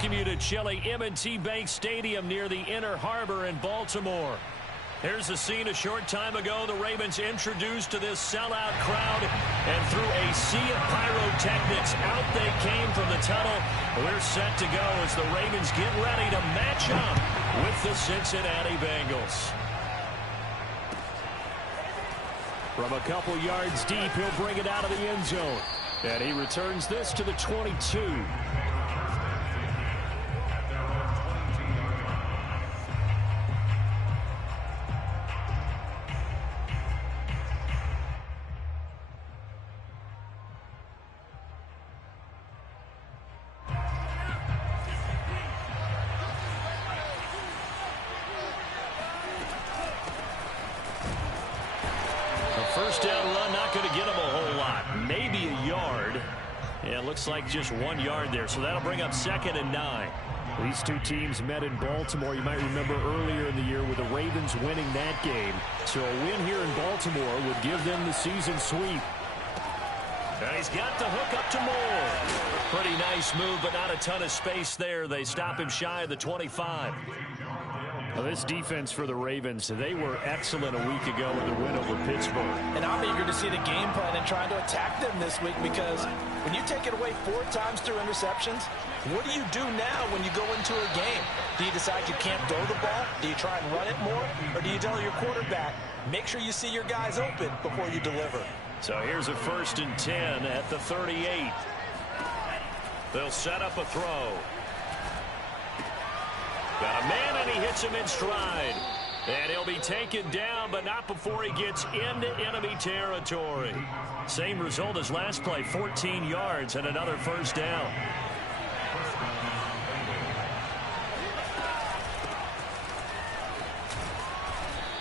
welcome you to chilly M&T Bank Stadium near the Inner Harbor in Baltimore. Here's the scene a short time ago. The Ravens introduced to this sellout crowd, and through a sea of pyrotechnics, out they came from the tunnel. We're set to go as the Ravens get ready to match up with the Cincinnati Bengals. From a couple yards deep, he'll bring it out of the end zone. And he returns this to the 22. First down run, not going to get him a whole lot. Maybe a yard. Yeah, looks like just 1 yard there. So that'll bring up 2nd and 9. These two teams met in Baltimore. You might remember earlier in the year with the Ravens winning that game. So a win here in Baltimore would give them the season sweep. And he's got the hook up to Moore. Pretty nice move, but not a ton of space there. They stop him shy of the 25. Now this defense for the Ravens, they were excellent a week ago in the win over Pittsburgh. And I'm eager to see the game plan and trying to attack them this week, because when you take it away 4 times through interceptions, what do you do now when you go into a game? Do you decide you can't throw the ball? Do you try and run it more? Or do you tell your quarterback, make sure you see your guys open before you deliver? So here's a 1st and 10 at the 38. They'll set up a throw. Got a man, and he hits him in stride. And he'll be taken down, but not before he gets into enemy territory. Same result as last play, 14 yards and another 1st down.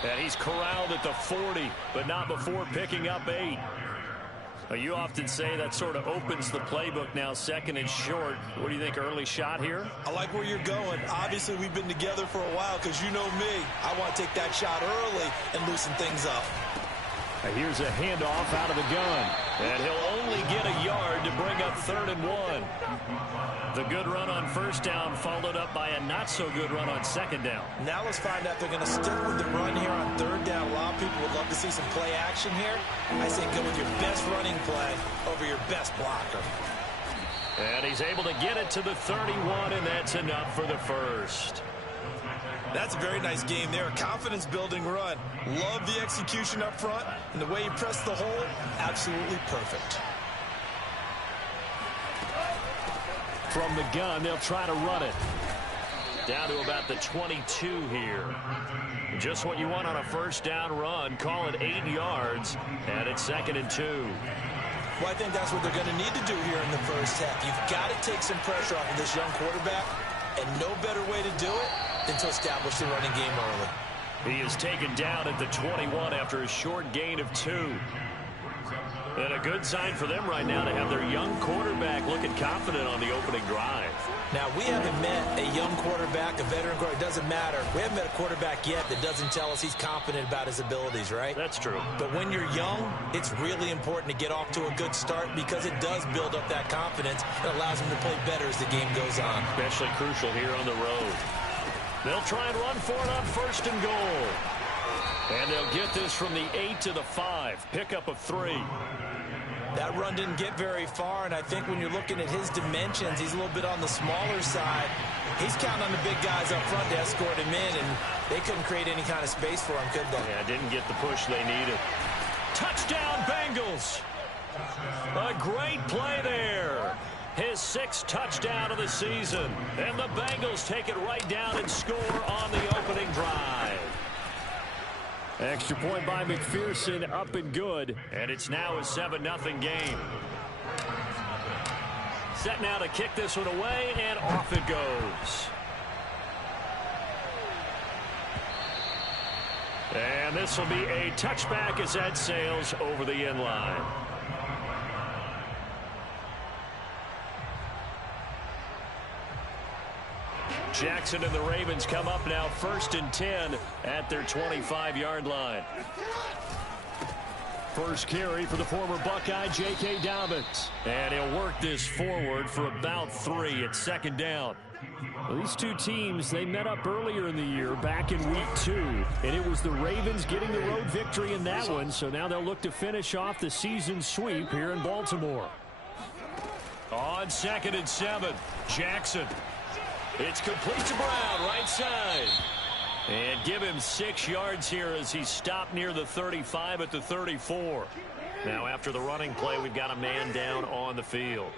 And he's corralled at the 40, but not before picking up 8. You often say that sort of opens the playbook now, 2nd and short. What do you think, early shot here? I like where you're going. Obviously, we've been together for a while, because you know me. I want to take that shot early and loosen things up. Here's a handoff out of the gun. And he'll only get a yard to bring up 3rd and 1. The good run on 1st down followed up by a not-so-good run on 2nd down. Now let's find out if they're going to stick with the run here on 3rd down. A lot of people would love to see some play action here. I say go with your best running play over your best blocker. And he's able to get it to the 31, and that's enough for the 1st. That's a very nice game there. A confidence-building run. Love the execution up front, and the way he pressed the hole, absolutely perfect. From the gun, they'll try to run it. Down to about the 22 here. Just what you want on a 1st down run. Call it 8 yards, and it's 2nd and 2. Well, I think that's what they're going to need to do here in the 1st half. You've got to take some pressure off of this young quarterback, and no better way to do it than to establish the running game early. He is taken down at the 21 after a short gain of 2. And a good sign for them right now to have their young quarterback looking confident on the opening drive. Now, we haven't met a young quarterback, a veteran quarterback. It doesn't matter. We haven't met a quarterback yet that doesn't tell us he's confident about his abilities, right? That's true. But when you're young, it's really important to get off to a good start, because it does build up that confidence and allows him to play better as the game goes on. Especially crucial here on the road. They'll try and run for it on 1st and goal. And they'll get this from the 8 to the 5. Pickup of 3. That run didn't get very far, and I think when you're looking at his dimensions, he's a little bit on the smaller side. He's counting on the big guys up front to escort him in, and they couldn't create any kind of space for him, could they? Yeah, didn't get the push they needed. Touchdown, Bengals! A great play there. His 6th touchdown of the season. And the Bengals take it right down and score on the opening drive. Extra point by McPherson, up and good. And it's now a 7-0 game. Set now to kick this one away, and off it goes. And this will be a touchback as that sails over the end line. Jackson and the Ravens come up now 1st and 10 at their 25-yard line. First carry for the former Buckeye, J.K. Dobbins. And he'll work this forward for about 3 at 2nd down. Well, these two teams, they met up earlier in the year, back in week 2, and it was the Ravens getting the road victory in that one, so now they'll look to finish off the season sweep here in Baltimore. On 2nd and 7, Jackson. It's complete to Brown, right side. And give him 6 yards here as he stopped near the 35 at the 34. Now after the running play, we've got a man down on the field.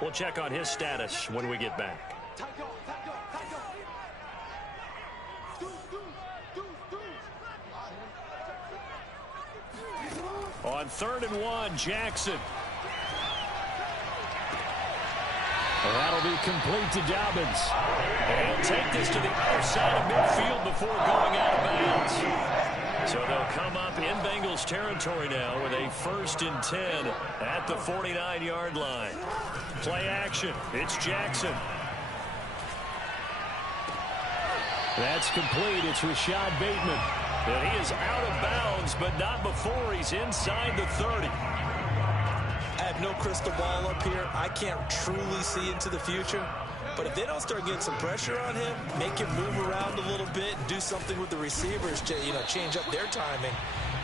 We'll check on his status when we get back. On 3rd and 1, Jackson. Well, that'll be complete to Dobbins. And he'll take this to the other side of midfield before going out of bounds. So they'll come up in Bengals territory now with a 1st and 10 at the 49-yard line. Play action. It's Jackson. That's complete. It's Rashad Bateman. And he is out of bounds, but not before he's inside the 30. I have no crystal ball up here. I can't truly see into the future. But if they don't start getting some pressure on him, make him move around a little bit, and do something with the receivers to, change up their timing,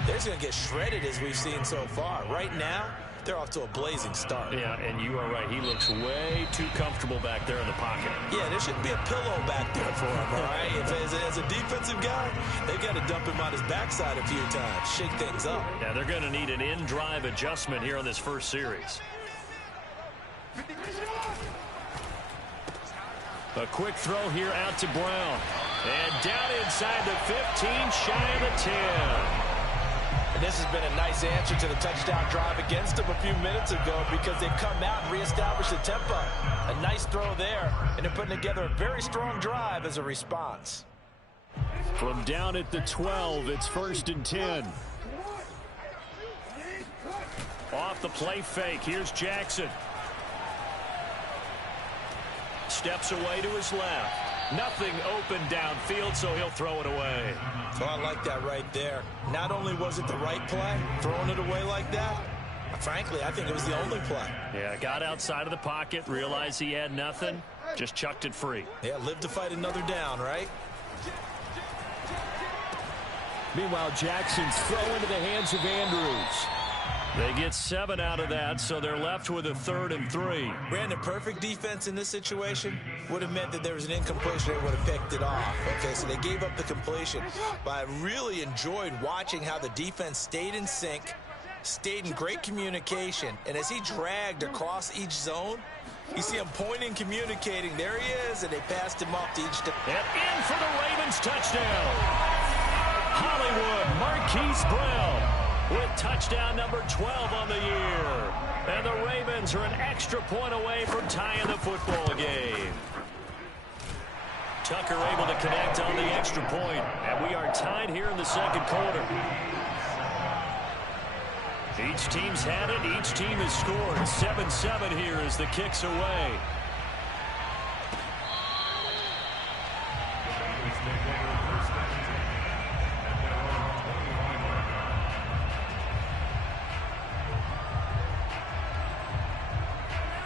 they're just going to get shredded as we've seen so far. Right now, they're off to a blazing start. Yeah, and you are right. He looks way too comfortable back there in the pocket. Yeah, there shouldn't be a pillow back there for him, all right? As a defensive guy, they've got to dump him on his backside a few times, shake things up. Yeah, they're going to need an in-drive adjustment here on this first series. A quick throw here out to Brown. And down inside the 15, shy of the 10. And this has been a nice answer to the touchdown drive against them a few minutes ago because they've come out and reestablished the tempo. A nice throw there, and they're putting together a very strong drive as a response. From down at the 12, it's 1st and 10. Off the play fake, here's Jackson. Steps away to his left. Nothing open downfield, so he'll throw it away. So I like that right there. Not only was it the right play, throwing it away like that, frankly, I think it was the only play. Yeah, got outside of the pocket, realized he had nothing, just chucked it free. Yeah, live to fight another down, right? Meanwhile, Jackson's throw into the hands of Andrews. They get 7 out of that, so they're left with a 3rd and 3. Brandon, perfect defense in this situation would have meant that there was an incompletion. They would have picked it off. Okay, so they gave up the completion. But I really enjoyed watching how the defense stayed in sync, stayed in great communication. And as he dragged across each zone, you see him pointing, communicating. There he is, and they passed him off to each. And in for the Ravens touchdown. Hollywood Marquise Brown with touchdown number 12 on the year. And the Ravens are an extra point away from tying the football game. Tucker able to connect on the extra point. And we are tied here in the 2nd quarter. Each team's had it. Each team has scored. 7-7 here as the kick's away.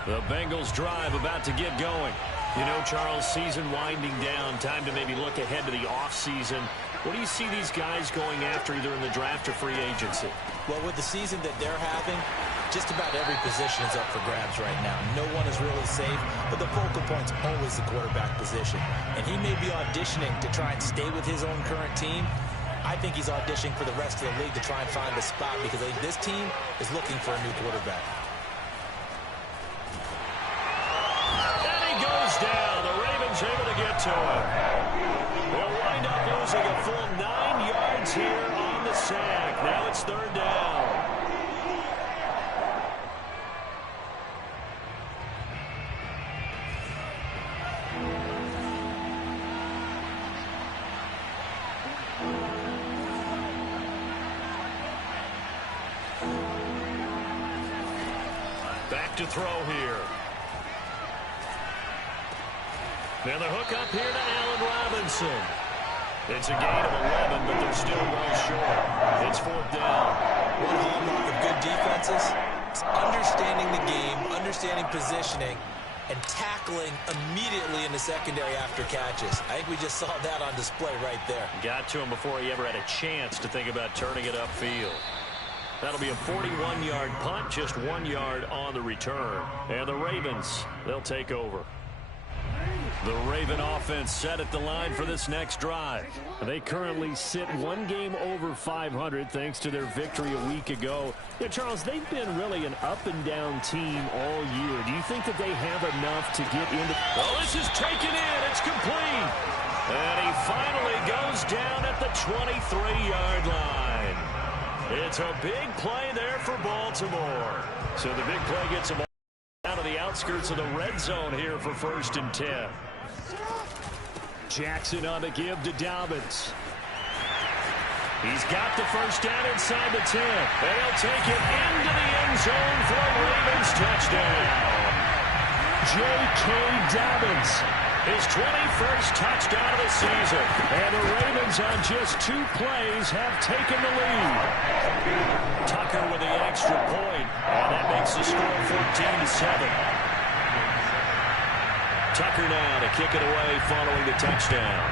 The Bengals drive about to get going. You know, Charles, season winding down. Time to maybe look ahead to the offseason. What do you see these guys going after either in the draft or free agency? Well, with the season that they're having, just about every position is up for grabs right now. No one is really safe, but the focal point's always the quarterback position. And he may be auditioning to try and stay with his own current team. I think he's auditioning for the rest of the league to try and find a spot because I think this team is looking for a new quarterback. Down. The Ravens able to get to him. They'll wind up losing a full 9 yards here on the sack. Now it's 3rd down. Back to throw here. And the hook up here to Allen Robinson. It's a gain of 11, but they're still well short. It's 4th down. One hallmark of good defenses is understanding the game, understanding positioning, and tackling immediately in the secondary after catches. I think we just saw that on display right there. Got to him before he ever had a chance to think about turning it upfield. That'll be a 41-yard punt, just 1 yard on the return. And the Ravens, they'll take over. The Raven offense set at the line for this next drive. They currently sit 1 game over 500 thanks to their victory a week ago. Yeah, Charles, they've been really an up-and-down team all year. Do you think that they have enough to get into... Well, this is taken in. It's complete. And he finally goes down at the 23-yard line. It's a big play there for Baltimore. So the big play gets him out of the outskirts of the red zone here for 1st and 10. Jackson on the give to Dobbins. He's got the first down inside the 10. And he'll take it into the end zone for a Ravens touchdown. J.K. Dobbins, his 21st touchdown of the season. And the Ravens on just 2 plays have taken the lead. Tucker with the extra point. And that makes the score 14-7. Tucker now to kick it away following the touchdown.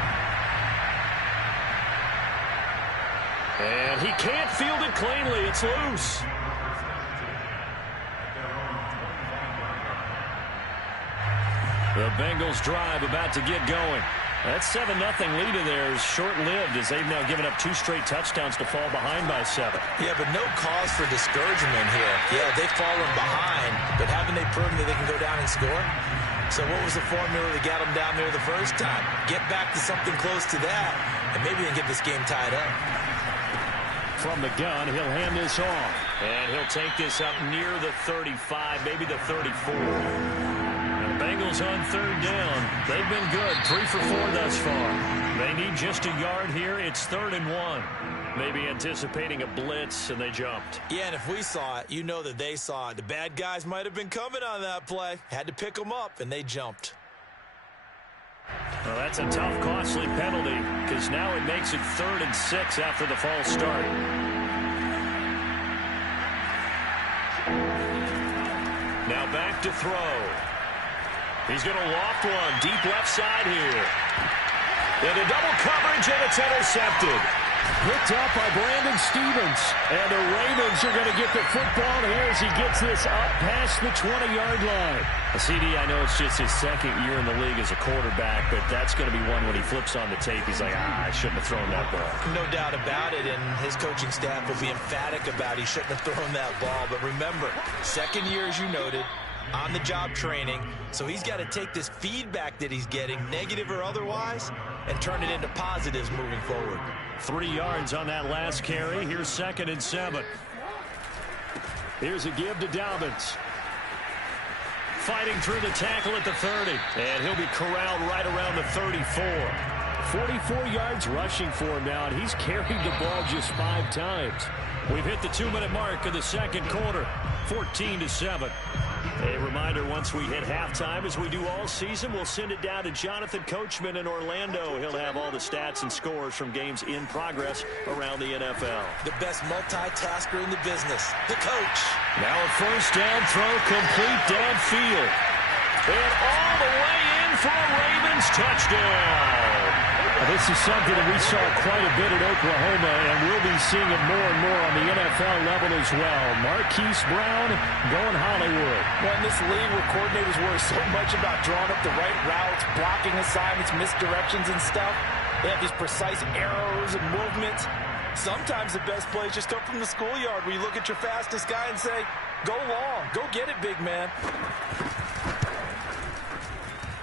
And he can't field it cleanly. It's loose. The Bengals drive about to get going. That 7-0 lead in there is short-lived as they've now given up 2 straight touchdowns to fall behind by 7. Yeah, but no cause for discouragement here. Yeah, they've fallen behind, but haven't they proven that they can go down and score? So what was the formula to get them down there the first time? Get back to something close to that, and maybe they can get this game tied up. From the gun, he'll hand this off. And he'll take this up near the 35, maybe the 34. Bengals on 3rd down. They've been good. 3 for 4 thus far. They need just a yard here. It's 3rd and 1. Maybe anticipating a blitz, and they jumped. Yeah, and if we saw it, you know that they saw it. The bad guys might have been coming on that play. Had to pick them up, and they jumped. Well, that's a tough, costly penalty because now it makes it 3rd and 6 after the false start. Now back to throw. He's going to loft one deep left side here. Into double coverage, and it's intercepted. Picked up by Brandon Stevens. And the Ravens are going to get the football here as he gets this up past the 20-yard line. CD, I know it's just his 2nd year in the league as a quarterback, but that's going to be one when he flips on the tape. He's like, I shouldn't have thrown that ball. No doubt about it, and his coaching staff will be emphatic about he shouldn't have thrown that ball. But remember, 2nd year, as you noted, on-the-job training, so he's got to take this feedback that he's getting, negative or otherwise, and turn it into positives moving forward. 3 yards on that last carry. Here's 2nd and 7. Here's a give to Dobbins. Fighting through the tackle at the 30. And he'll be corralled right around the 34. 44 yards rushing for him now, and he's carried the ball just 5 times. We've hit the 2-minute mark of the 2nd quarter. 14-7. A reminder, once we hit halftime, as we do all season, we'll send it down to Jonathan Coachman in Orlando. He'll have all the stats and scores from games in progress around the NFL. The best multitasker in the business, the coach. Now a 1st down throw, complete downfield. And all the way in for a Ravens touchdown. This is something that we saw quite a bit at Oklahoma, and we'll be seeing it more and more on the NFL level as well. Marquise Brown going Hollywood. Well, in this league where coordinators worry so much about drawing up the right routes, blocking assignments, misdirections and stuff, they have these precise arrows and movements. Sometimes the best plays just come from the schoolyard where you look at your fastest guy and say, go long, go get it, big man.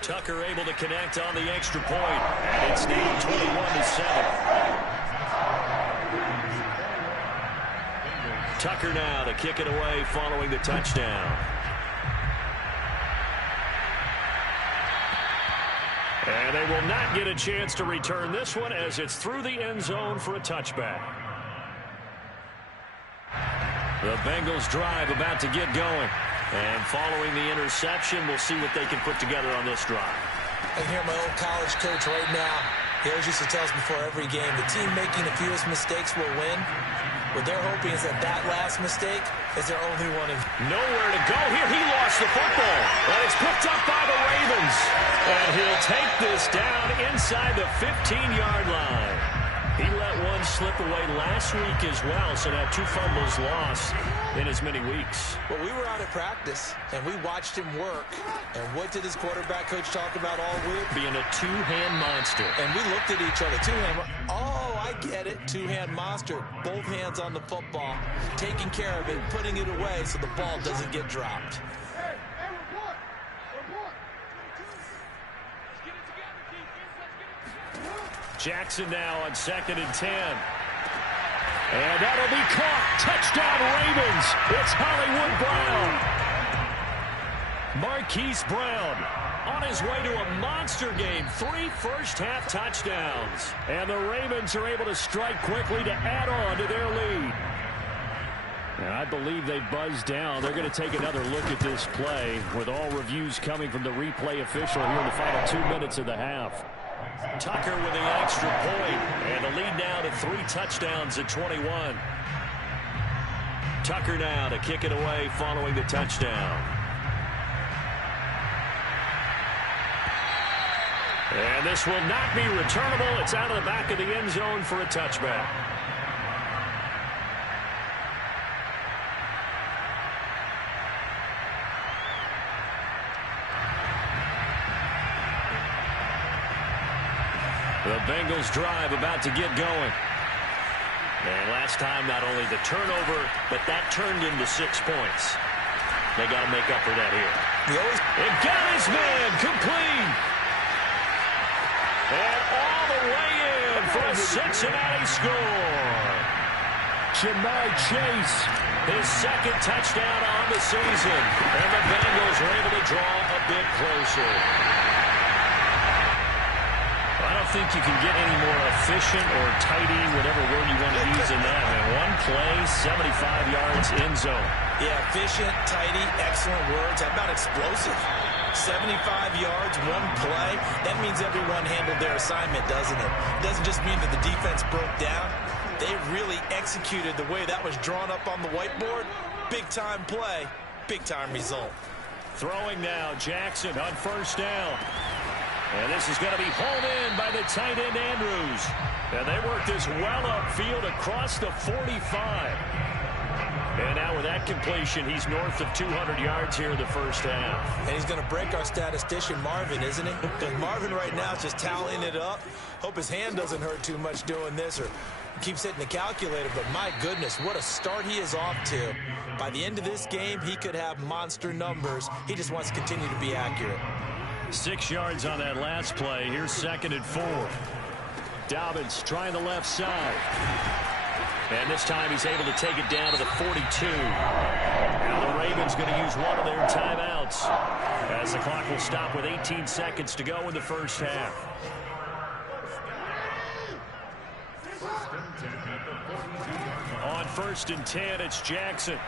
Tucker able to connect on the extra point, and it's now 21-7. Tucker now to kick it away following the touchdown. And they will not get a chance to return this one as it's through the end zone for a touchback. The Bengals drive about to get going. And following the interception, we'll see what they can put together on this drive. I hear my old college coach right now. He always used to tell us before every game, the team making the fewest mistakes will win. What they're hoping is that last mistake is their only one. Nowhere to go here. He lost the football. And it's picked up by the Ravens. And he'll take this down inside the 15-yard line. He let one slip away last week as well, so now 2 fumbles lost in as many weeks. Well, we were out at practice, and we watched him work. And what did his quarterback coach talk about all week? Being a two-hand monster. And we looked at each other. Two-hand. Oh, I get it. Two-hand monster. Both hands on the football, taking care of it, putting it away so the ball doesn't get dropped. Jackson now on 2nd and 10. And that'll be caught. Touchdown Ravens. It's Hollywood Brown. Marquise Brown on his way to a monster game. 3 first-half touchdowns. And the Ravens are able to strike quickly to add on to their lead. And I believe they buzzed down. They're going to take another look at this play with all reviews coming from the replay official here in the final 2 minutes of the half. Tucker with the extra point, and the lead now to 3 touchdowns at 21. Tucker now to kick it away following the touchdown. And this will not be returnable. It's out of the back of the end zone for a touchback. The Bengals drive about to get going. And last time, not only the turnover, but that turned into 6 points. They got to make up for that here. It got his man complete. And all the way in for a Cincinnati score. Jamar Chase, his 2nd touchdown on the season. And the Bengals are able to draw a bit closer. I don't think you can get any more efficient or tidy, whatever word you want to use in that. And 1 play, 75 yards in zone. Yeah, efficient, tidy, excellent words. How about explosive? 75 yards, 1 play. That means everyone handled their assignment, doesn't it? It doesn't just mean that the defense broke down. They really executed the way that was drawn up on the whiteboard. Big-time play, big-time result. Throwing now, Jackson on 1st down. And this is going to be hauled in by the tight end, Andrews. And they work this well upfield across the 45. And now with that completion, he's north of 200 yards here in the first half. And he's going to break our statistician, Marvin, isn't he? Because Marvin right now is just tallying it up. Hope his hand doesn't hurt too much doing this or keeps hitting the calculator. But my goodness, what a start he is off to. By the end of this game, he could have monster numbers. He just wants to continue to be accurate. 6 yards on that last play. Here's 2nd and 4. Dobbins trying the left side. And this time he's able to take it down to the 42. Now the Ravens going to use one of their timeouts as the clock will stop with 18 seconds to go in the first half. On 1st and 10, it's Jackson.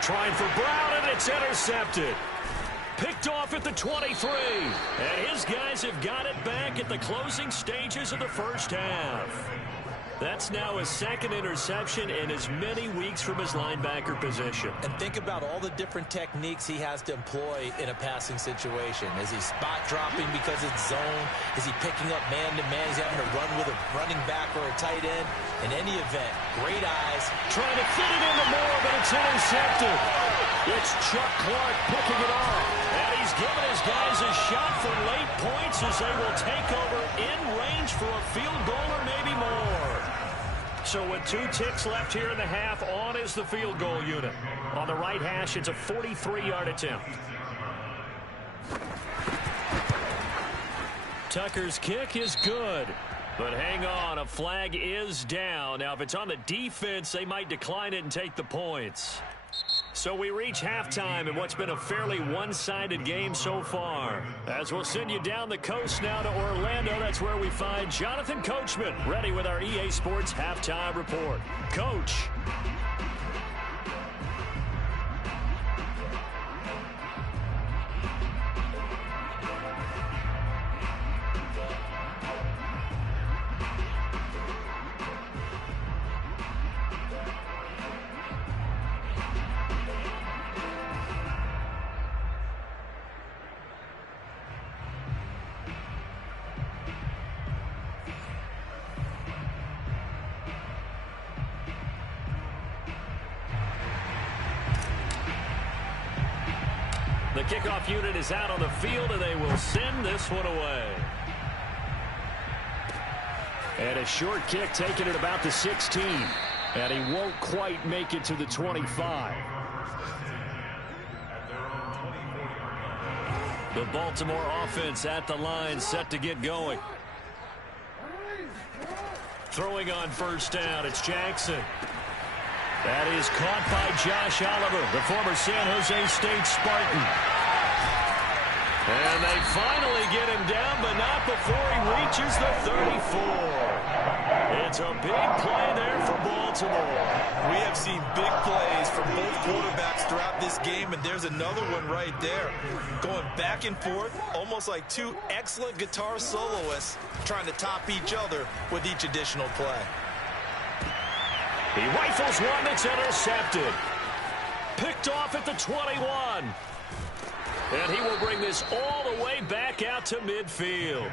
Trying for Brown, and it's intercepted. Picked off at the 23. And his guys have got it back at the closing stages of the first half. That's now his 2nd interception in as many weeks from his linebacker position. And think about all the different techniques he has to employ in a passing situation. Is he spot dropping because it's zone? Is he picking up man-to-man? He's having to run with a running back or a tight end. In any event, great eyes. Trying to fit it into Moore, but it's intercepted. It's Chuck Clark picking it off. And he's giving his guys a shot for late points as they will take over in range for a field goal or maybe more. So with 2 ticks left here in the half, on is the field goal unit. On the right hash, it's a 43-yard attempt. Tucker's kick is good. But hang on, a flag is down. Now, if it's on the defense, they might decline it and take the points. So we reach halftime in what's been a fairly one-sided game so far. As we'll send you down the coast now to Orlando, that's where we find Jonathan Coachman, ready with our EA Sports Halftime Report. Coach. kickoff unit is out on the field, and they will send this one away. And a short kick taken at about the 16. And he won't quite make it to the 25. The Baltimore offense at the line, set to get going. Throwing on first down, it's Jackson. That is caught by Josh Oliver, the former San Jose State Spartan. And they finally get him down, but not before he reaches the 34. It's a big play there for Baltimore. We have seen big plays from both quarterbacks throughout this game, and there's another one right there. Going back and forth, almost like two excellent guitar soloists trying to top each other with each additional play. He rifles one that's intercepted. Picked off at the 21. And he will bring this all the way back out to midfield.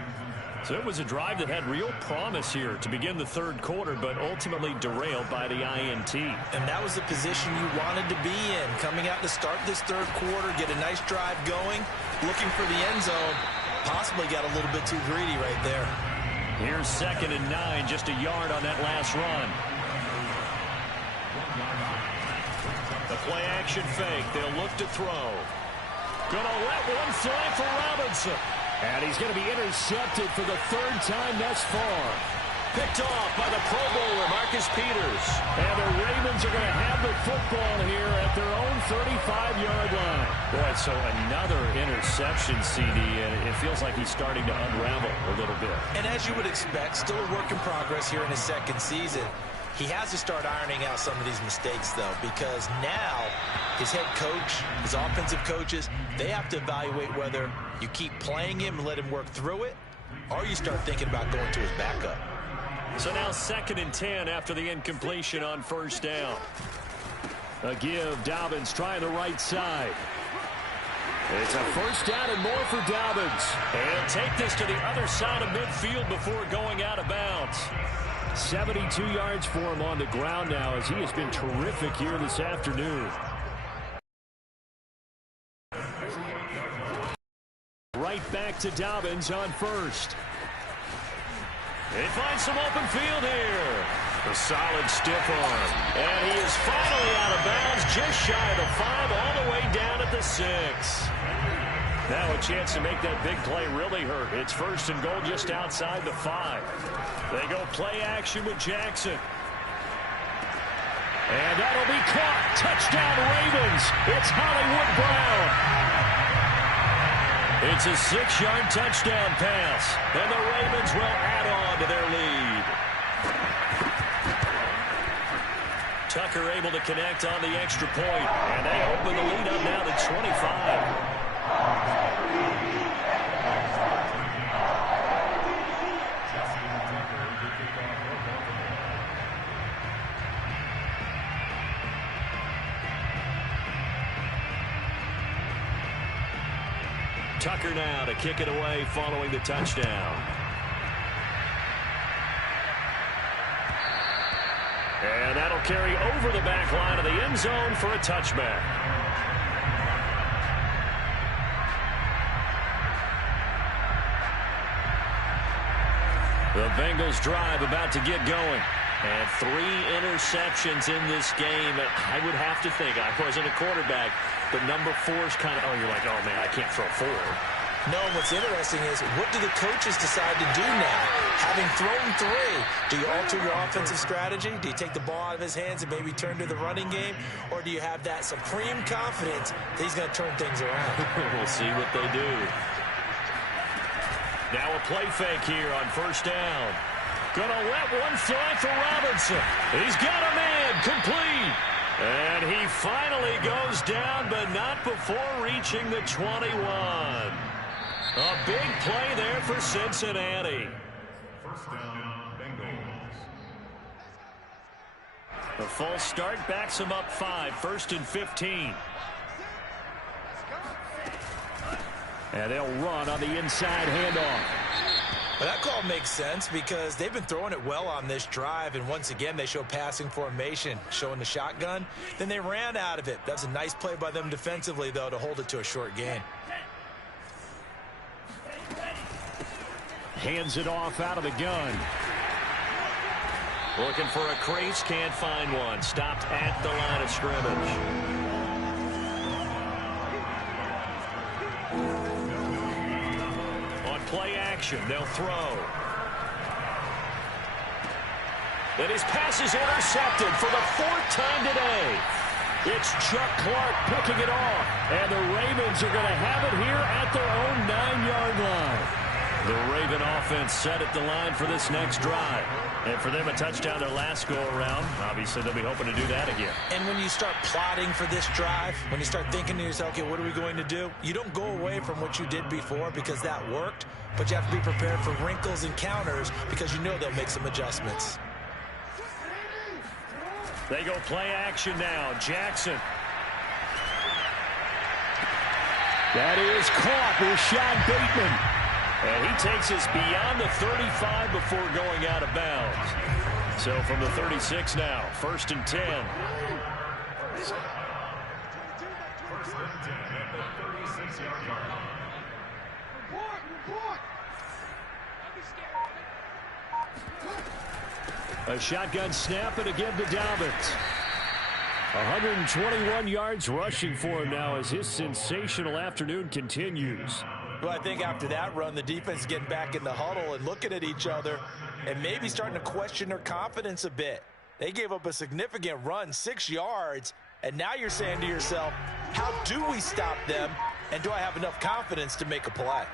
So it was a drive that had real promise here to begin the third quarter, but ultimately derailed by the INT. And that was the position you wanted to be in. Coming out to start this third quarter, get a nice drive going, looking for the end zone. Possibly got a little bit too greedy right there. Here's 2nd and 9, just a yard on that last run. The play action fake. They'll look to throw. Gonna let one fly for Robinson. And he's going to be intercepted for the 3rd time thus far. Picked off by the Pro Bowler, Marcus Peters. And the Ravens are going to have the football here at their own 35-yard line. Boy, so another interception, CD, and it feels like he's starting to unravel a little bit. And as you would expect, still a work in progress here in his second season. He has to start ironing out some of these mistakes, though, because now his head coach, his offensive coaches, they have to evaluate whether you keep playing him and let him work through it, or you start thinking about going to his backup. So now 2nd and 10 after the incompletion on first down. A give, Dobbins trying the right side. It's a first down and more for Dobbins. And he'll take this to the other side of midfield before going out of bounds. 72 yards for him on the ground now as he has been terrific here this afternoon. Right back to Dobbins on first. They find some open field here. A solid stiff arm. And he is finally out of bounds, just shy of the 5, all the way down at the 6. Now a chance to make that big play really hurt. It's 1st and goal just outside the 5. They go play action with Jackson. And that'll be caught. Touchdown Ravens. It's Hollywood Brown. It's a 6-yard touchdown pass. And the Ravens will add on to their lead. Tucker able to connect on the extra point. And they open the lead up now to 25. Tucker now to kick it away following the touchdown. And that'll carry over the back line of the end zone for a touchback. The Bengals drive about to get going. And 3 interceptions in this game. I would have to think, I wasn't a quarterback, but number 4's kind of, oh, you're like, oh, man, I can't throw 4. No, what's interesting is, what do the coaches decide to do now? Having thrown 3, do you alter your offensive strategy? Do you take the ball out of his hands and maybe turn to the running game? Or do you have that supreme confidence that he's going to turn things around? We'll see what they do. Now a play fake here on first down. Gonna let one fly for Robinson. He's got a man complete. And he finally goes down, but not before reaching the 21. A big play there for Cincinnati. First down, Bengals. The false start backs him up 5, 1st and 15. And they'll run on the inside handoff. Well, that call makes sense because they've been throwing it well on this drive, and once again, they show passing formation, showing the shotgun. Then they ran out of it. That's a nice play by them defensively, though, to hold it to a short gain. Hands it off out of the gun. Looking for a crease, can't find one. Stopped at the line of scrimmage. On play action, they'll throw. And his pass is intercepted for the 4th time today. It's Chuck Clark picking it off. And the Ravens are going to have it here at their own 9-yard line. The Raven offense set at the line for this next drive. And for them, a touchdown their last go-around. Obviously, they'll be hoping to do that again. And when you start plotting for this drive, when you start thinking to yourself, okay, what are we going to do? You don't go away from what you did before because that worked, but you have to be prepared for wrinkles and counters because you know they'll make some adjustments. They go play action now. Jackson. That is caught. Rashad Bateman. And he takes us beyond the 35 before going out of bounds. So from the 36 now, 1st and 10. First and 10 at the 36-yard line. A shotgun snap, and again to Dobbins. 121 yards rushing for him now as his sensational afternoon continues. Well, I think after that run, the defense is getting back in the huddle and looking at each other and maybe starting to question their confidence a bit. They gave up a significant run, 6 yards, and now you're saying to yourself, how do we stop them, and do I have enough confidence to make a play?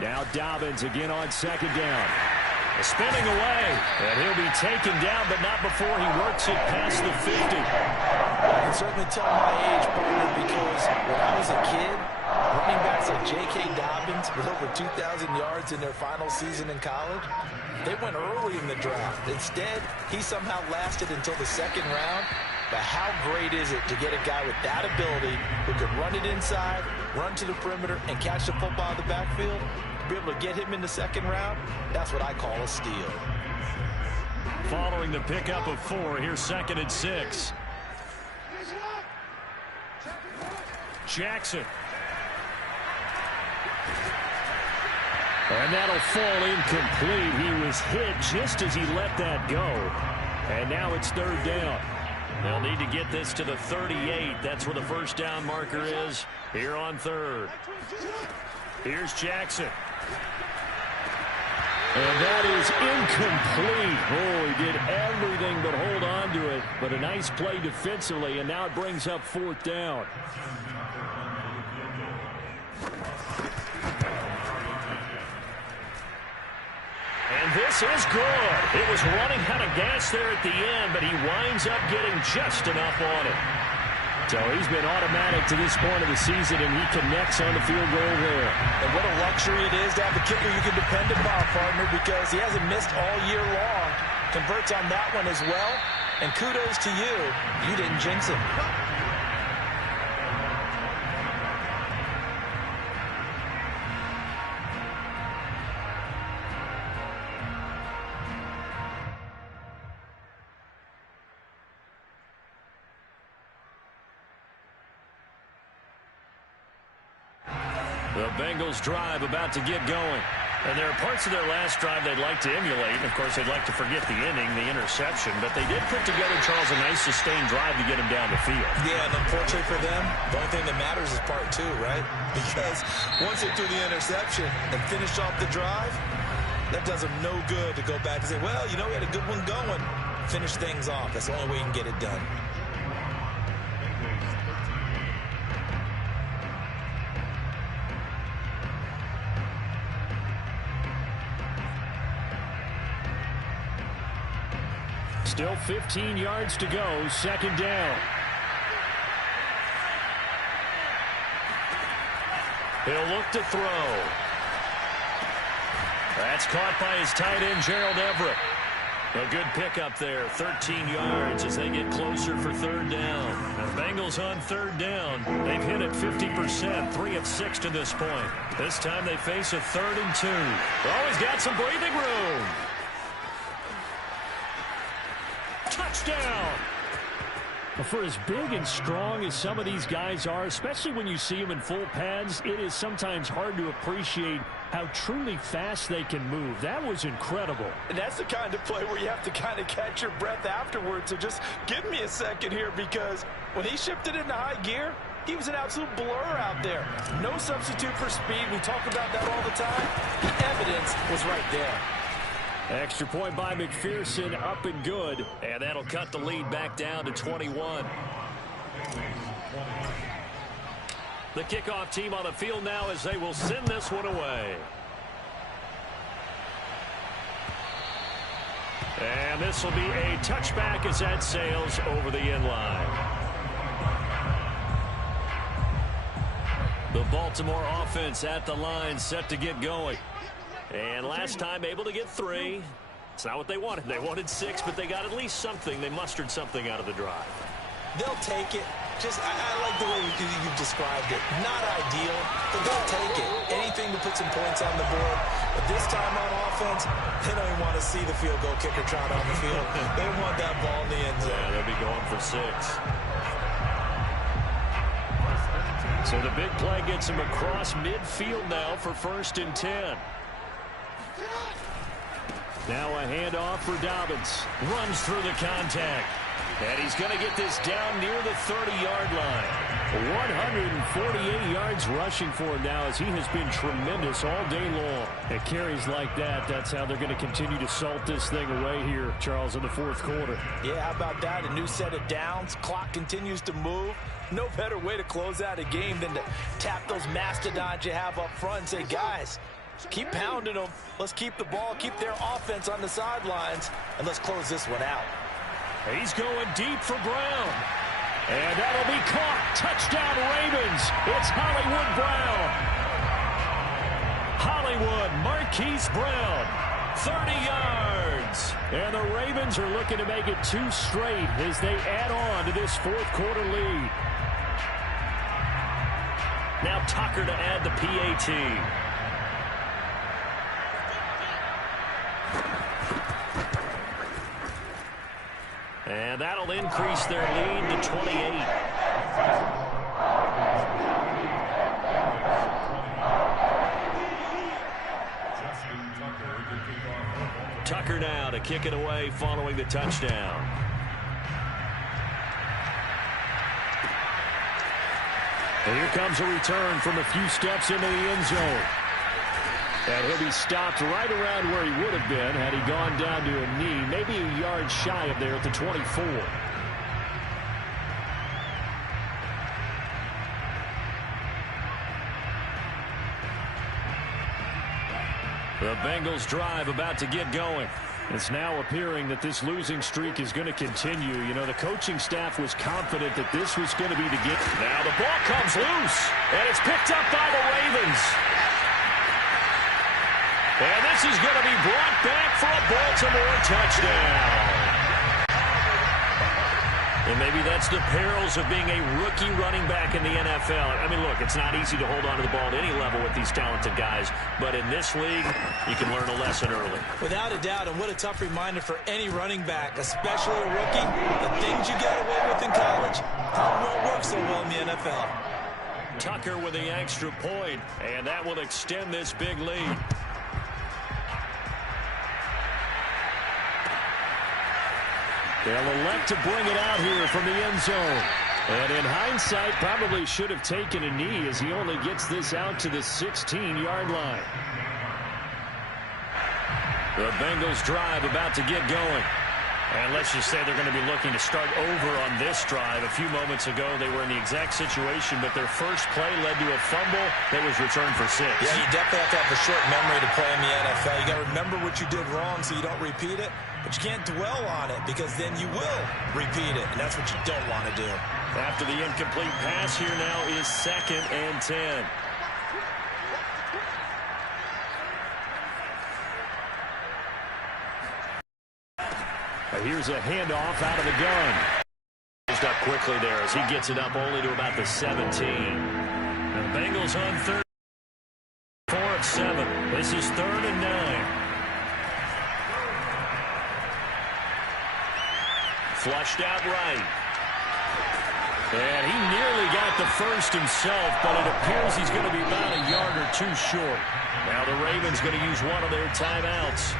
Now Dobbins again on 2nd down. Spinning away, and he'll be taken down, but not before he works it past the 50. I can certainly tell my age, partner, because when I was a kid, running backs like J.K. Dobbins with over 2,000 yards in their final season in college, they went early in the draft. Instead, he somehow lasted until the 2nd round. But how great is it to get a guy with that ability who can run it inside, run to the perimeter, and catch the football in the backfield? To be able to get him in the 2nd round, that's what I call a steal. Following the pickup of 4, here's 2nd and 6. Jackson. And that'll fall incomplete. He was hit just as he let that go. And now it's 3rd down. They'll need to get this to the 38. That's where the 1st down marker is here on 3rd. Here's Jackson. And that is incomplete. Oh, he did everything but hold on to it. But a nice play defensively, and now it brings up 4th down. And this is good. It was running out of gas there at the end, but he winds up getting just enough on it. So he's been automatic to this point of the season, and he connects on the field goal there. And what a luxury it is to have a kicker you can depend upon, partner, because he hasn't missed all year long. Converts on that one as well. And kudos to you. You didn't jinx him. The Bengals drive about to get going. And there are parts of their last drive they'd like to emulate. And, of course, they'd like to forget the ending, the interception. But they did put together, Charles, a nice sustained drive to get him down the field. Yeah, and unfortunately for them, the only thing that matters is part 2, right? Because once they threw the interception and finished off the drive, that does them no good to go back and say, well, you know, we had a good one going. Finish things off. That's the only way you can get it done. Still 15 yards to go, 2nd down. He'll look to throw. That's caught by his tight end, Gerald Everett. A good pickup there, 13 yards as they get closer for third down. The Bengals on third down. They've hit it 50%, 3 of 6 to this point. This time they face a 3rd and 2. Always got some breathing room. Touchdown! For as big and strong as some of these guys are, especially when you see them in full pads, it is sometimes hard to appreciate how truly fast they can move. That was incredible. And that's the kind of play where you have to kind of catch your breath afterwards. So just give me a second here, because when he shifted into high gear, he was an absolute blur out there. No substitute for speed. We talk about that all the time. The evidence was right there. Extra point by McPherson, up and good. And that'll cut the lead back down to 21. The kickoff team on the field now as they will send this one away. And this will be a touchback as that sails over the end line. The Baltimore offense at the line, set to get going. And last time able to get 3. It's not what they wanted. They wanted 6, but they got at least something. They mustered something out of the drive. They'll take it. I like the way you've described it. Not ideal, but they'll take it. Anything to put some points on the board. But this time on offense, they don't even want to see the field goal kicker trot on the field. They want that ball in the end zone. Yeah, they'll be going for 6. So the big play gets him across midfield now for 1st and 10. Now a handoff for Dobbins. Runs through the contact. And he's going to get this down near the 30-yard line. 148 yards rushing for him now, as he has been tremendous all day long. At carries like that, that's how they're going to continue to salt this thing away here, Charles, in the 4th quarter. Yeah, how about that? A new set of downs. Clock continues to move. No better way to close out a game than to tap those mastodons you have up front and say, guys, keep pounding them. Let's keep the ball, keep their offense on the sidelines, and let's close this one out. He's going deep for Brown. And that'll be caught. Touchdown, Ravens. It's Hollywood Brown. Hollywood, Marquise Brown. 30 yards. And the Ravens are looking to make it 2 straight as they add on to this 4th quarter lead. Now Tucker to add the PAT. And that'll increase their lead to 28. Tucker now to kick it away following the touchdown. And here comes a return from a few steps into the end zone. And he'll be stopped right around where he would have been had he gone down to a knee, maybe a yard shy of there at the 24. The Bengals drive about to get going. It's now appearing that this losing streak is going to continue. You know, the coaching staff was confident that this was going to be the game. Now the ball comes loose, and it's picked up by the Ravens. And this is going to be brought back for a Baltimore touchdown. And maybe that's the perils of being a rookie running back in the NFL. I mean, look, it's not easy to hold on to the ball at any level with these talented guys. But in this league, you can learn a lesson early. Without a doubt, and what a tough reminder for any running back, especially a rookie. The things you get away with in college probably won't work so well in the NFL. Tucker with the extra point, and that will extend this big lead. They'll elect to bring it out here from the end zone. And in hindsight, probably should have taken a knee as he only gets this out to the 16-yard line. The Bengals drive about to get going. And let's just say they're going to be looking to start over on this drive. A few moments ago, they were in the exact situation, but their first play led to a fumble that was returned for 6. Yeah, you definitely have to have a short memory to play in the NFL. You got to remember what you did wrong so you don't repeat it, but you can't dwell on it because then you will repeat it, and that's what you don't want to do. After the incomplete pass, here now is 2nd and 10. Here's a handoff out of the gun. Just up quickly there as he gets it up only to about the 17. And the Bengals on third. 4 of 7. This is 3rd and 9. Flushed out right. And he nearly got the first himself, but it appears he's going to be about a yard or two short. Now the Ravens going to use one of their timeouts.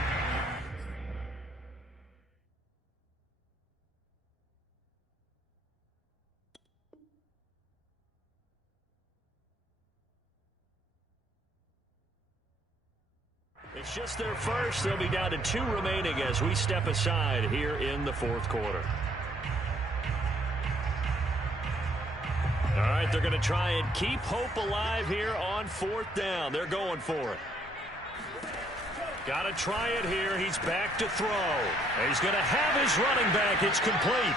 It's just their first. They'll be down to 2 remaining as we step aside here in the 4th quarter. All right, they're going to try and keep hope alive here on 4th down. They're going for it. Got to try it here. He's back to throw. And he's going to have his running back. It's complete.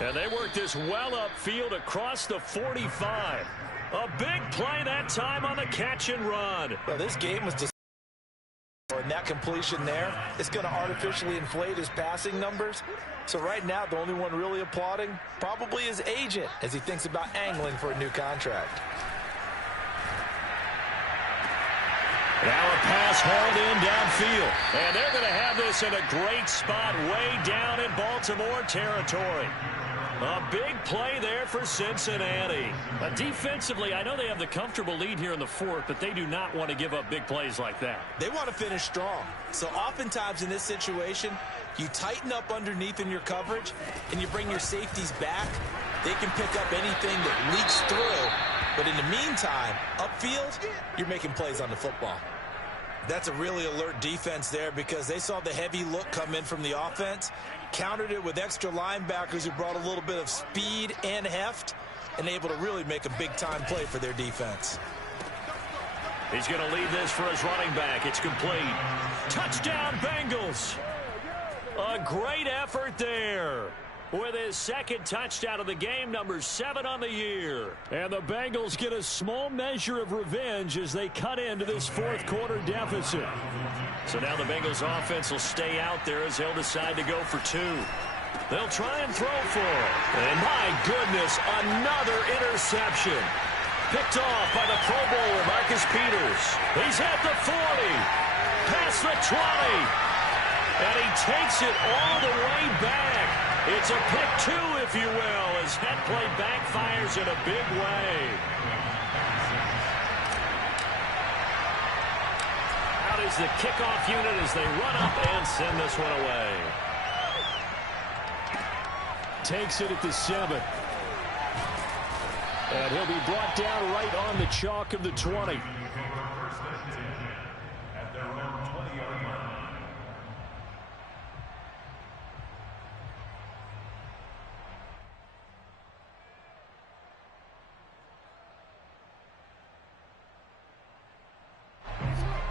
And they work this well upfield across the 45. A big play that time on the catch and run. Well, this game was just... And that completion there is going to artificially inflate his passing numbers. So right now, the only one really applauding probably his agent as he thinks about angling for a new contract. Now a pass hauled in downfield. And they're going to have this in a great spot way down in Baltimore territory. A big play there for Cincinnati. Defensively, I know they have the comfortable lead here in the 4th, but they do not want to give up big plays like that. They want to finish strong. So oftentimes in this situation, you tighten up underneath in your coverage, and you bring your safeties back. They can pick up anything that leaks through. But in the meantime, upfield, you're making plays on the football. That's a really alert defense there because they saw the heavy look come in from the offense, countered it with extra linebackers who brought a little bit of speed and heft, and able to really make a big-time play for their defense. He's going to lead this for his running back. It's complete. Touchdown, Bengals. A great effort there. With his 2nd touchdown of the game, number 7 on the year. And the Bengals get a small measure of revenge as they cut into this 4th quarter deficit. So now the Bengals offense will stay out there as they'll decide to go for 2. They'll try and throw for it. And my goodness, another interception. Picked off by the Pro Bowler, Marcus Peters. He's at the 40. Past the 20. And he takes it all the way back. It's a pick 2, if you will, as that play backfires in a big way. Out is the kickoff unit as they run up and send this one away. Takes it at the 7. And he'll be brought down right on the chalk of the 20.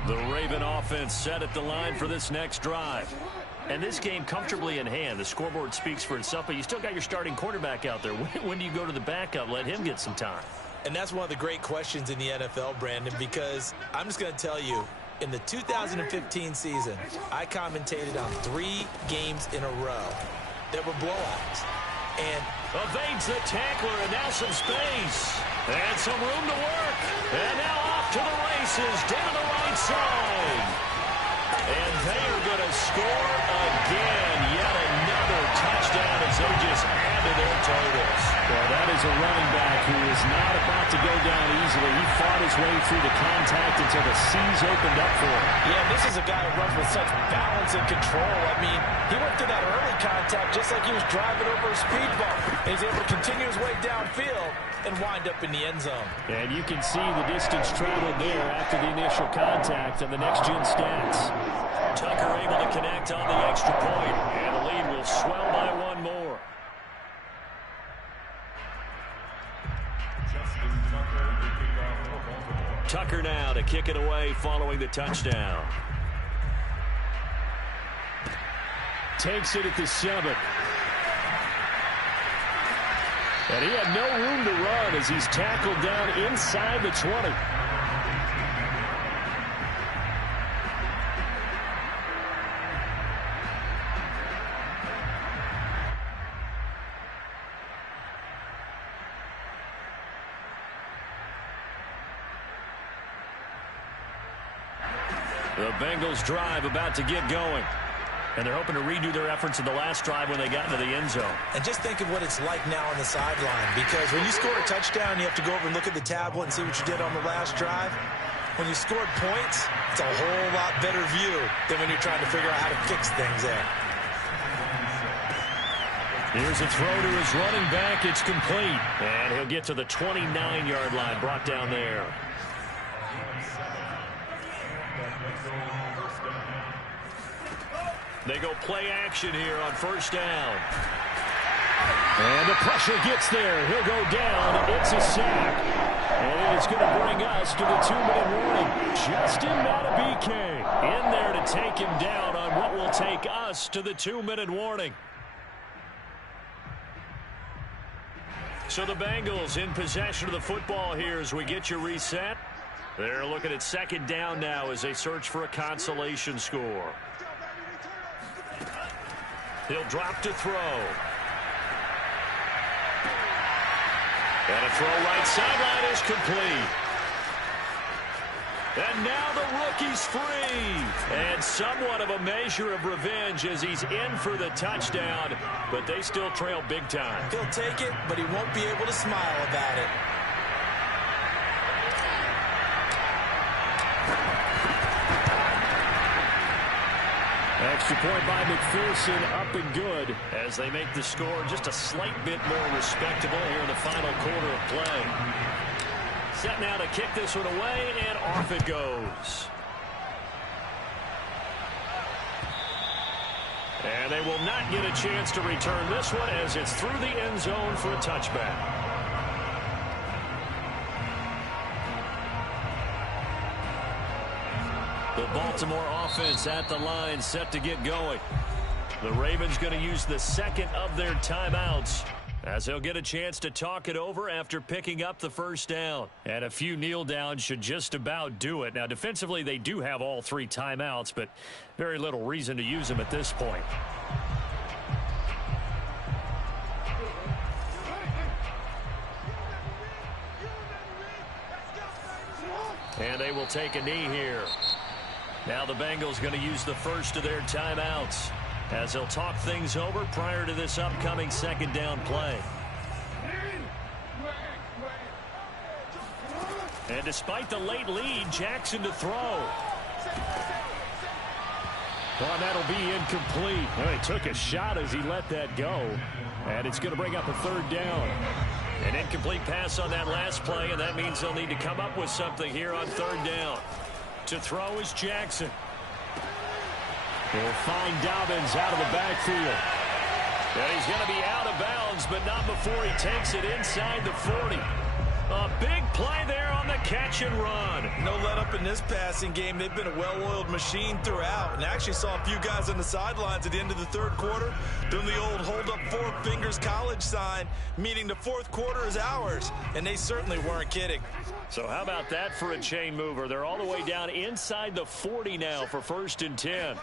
The Raven offense set at the line for this next drive. And this game comfortably in hand. The scoreboard speaks for itself, but you still got your starting quarterback out there. When do you go to the backup? Let him get some time. And that's one of the great questions in the NFL, Brandon, because I'm just going to tell you, in the 2015 season, I commentated on 3 games in a row that were blowouts. And evades the tackler, and now some space. And some room to work. And now off to the races down the right side. And they are going to score again. Yet another touchdown as they just add to their totals. Well, that is a running back who is not about to go down easily. He fought his way through the contact until the seas opened up for him. Yeah, this is a guy who runs with such balance and control. I mean, he went through that early contact just like he was driving over a speed bump. And he's able to continue his way downfield and wind up in the end zone. And you can see the distance traveled there after the initial contact on the next-gen stats. Tucker able to connect on the extra point, and the lead will swell by 1 more. Tucker now to kick it away following the touchdown. Takes it at the 7. And he had no room to run as he's tackled down inside the 20. The Bengals drive about to get going. And they're hoping to redo their efforts in the last drive when they got into the end zone. And just think of what it's like now on the sideline, because when you score a touchdown, you have to go over and look at the tablet and see what you did on the last drive. When you scored points, it's a whole lot better view than when you're trying to figure out how to fix things there. Here's a throw to his running back. It's complete. And he'll get to the 29-yard line, brought down there. They go play action here on first down. And the pressure gets there. He'll go down. It's a sack. And it's going to bring us to the 2-minute warning. Justin Matabike in there to take him down on what will take us to the 2-minute warning. So the Bengals in possession of the football here as we get you reset. They're looking at second down now as they search for a consolation score. He'll drop to throw. And a throw right sideline is complete. And now the rookie's free. And somewhat of a measure of revenge as he's in for the touchdown. But they still trail big time. He'll take it, but he won't be able to smile about it. Extra point by McPherson, up and good as they make the score just a slight bit more respectable here in the final quarter of play. Set now to kick this one away, and off it goes. And they will not get a chance to return this one as it's through the end zone for a touchback. The Baltimore offense at the line, set to get going. The Ravens going to use the second of their timeouts as they'll get a chance to talk it over after picking up the first down. And a few kneel downs should just about do it. Now, defensively, they do have all three timeouts, but very little reason to use them at this point. And they will take a knee here. Now the Bengals going to use the first of their timeouts as they'll talk things over prior to this upcoming second down play. And despite the late lead, Jackson to throw. Well, that'll be incomplete. Well, he took a shot as he let that go. And it's going to bring up a third down. An incomplete pass on that last play, and that means they'll need to come up with something here on third down. To throw is Jackson. He'll find Dobbins out of the backfield. And he's going to be out of bounds, but not before he takes it inside the 40. A big play there on the catch and run. No let up in this passing game. They've been a well-oiled machine throughout. And actually saw a few guys on the sidelines at the end of the third quarter doing the old hold up four fingers college sign, meaning the fourth quarter is ours. And they certainly weren't kidding. So how about that for a chain mover? They're all the way down inside the 40 now for 1st and 10.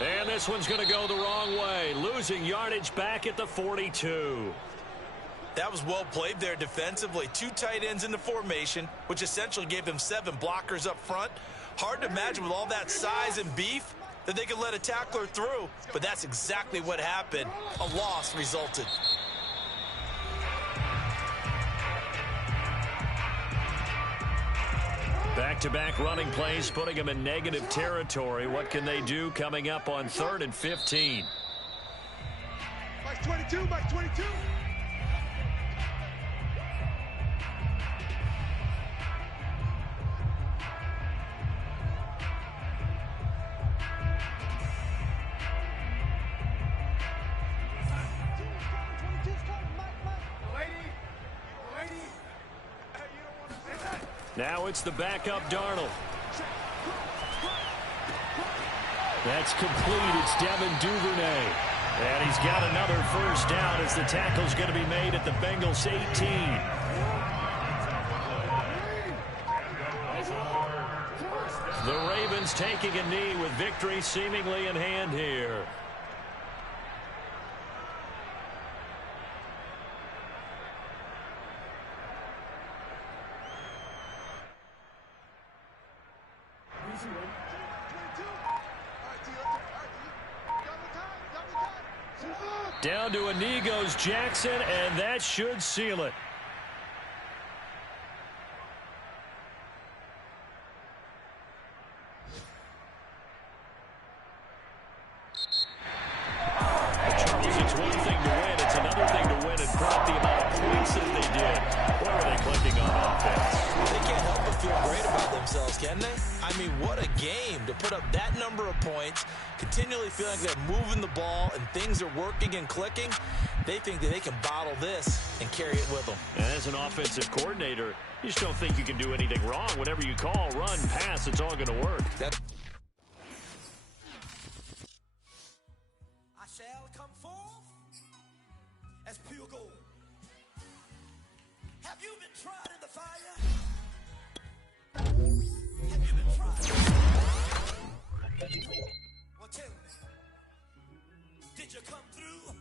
And this one's going to go the wrong way. Losing yardage back at the 42. That was well played there defensively. Two tight ends in the formation, which essentially gave them 7 blockers up front. Hard to imagine with all that size and beef that they could let a tackler through, but that's exactly what happened. A loss resulted. Back-to-back running plays, putting them in negative territory. What can they do coming up on 3rd and 15? Mike 22, Mike 22. Now it's the backup Darnold. That's complete. It's Devin Duvernay. And he's got another first down as the tackle's going to be made at the Bengals 18. The Ravens taking a knee with victory seemingly in hand here. Down to a knee goes Jackson, and that should seal it. Charles, it's one thing to win. It's another thing to win and put up the amount of points that they did. What are they clicking on offense? They can't help but feel great about themselves, can they? I mean, what a game to put up that number of points, continually feeling like they're moving the ball and things are working and clicking. They think that they can bottle this and carry it with them. And as an offensive coordinator, you just don't think you can do anything wrong. Whatever you call, run, pass, it's all going to work. I shall come forth as pure gold. Have you been tried in the fire? Have you been tried? Well, tell me, did you come through?